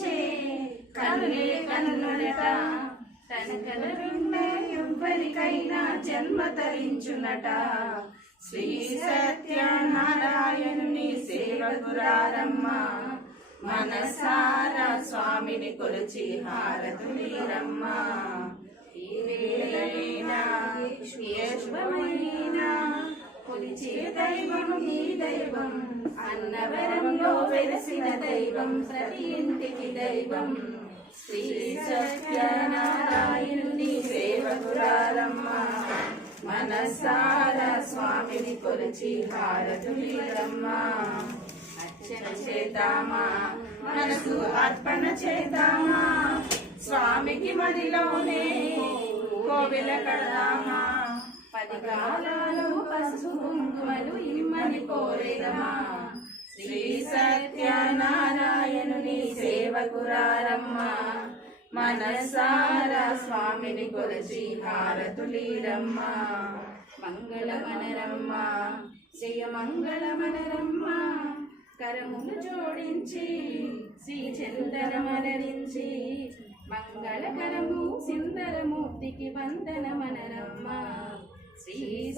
కరుణించే కన్నే కన్నుడట తన కలరుండే ఎవ్వరికైనా జన్మ తరించునట. శ్రీ సత్యనారాయణుని సేవకురారమ్మ మనసారా స్వామిని కొలిచి హారతులీరమ్మ. కొలిచే దైవం ఈ దైవం అన్నవరంలో వెలసిన దైవం ప్రతి ఇంటికి దైవం శ్రీ సత్యనారాయణుని సేవకురారమ్మ మనసారా స్వామిని కొలిచి హారతులీరమ్మ అర్చన చేద్దామా మనసు అర్పణ చేద్దామా స్వామికి మదిలోనే కోవిల కడదామా పది కాలాలు పసుపు కుంకుమలు ఇమ్మని కోరేదమా నారాయణుని సేవకురారమ్మా. మనసారా స్వామిని కొలచి హారతులీరమ్మా. మంగళమనరమ్మ జయ మంగళమనరమ్మ కరమును జోడించి శ్రీ చందనమలరించి మంగళకరము సుందరమూర్తికి వందనమనరమ్మ. శ్రీ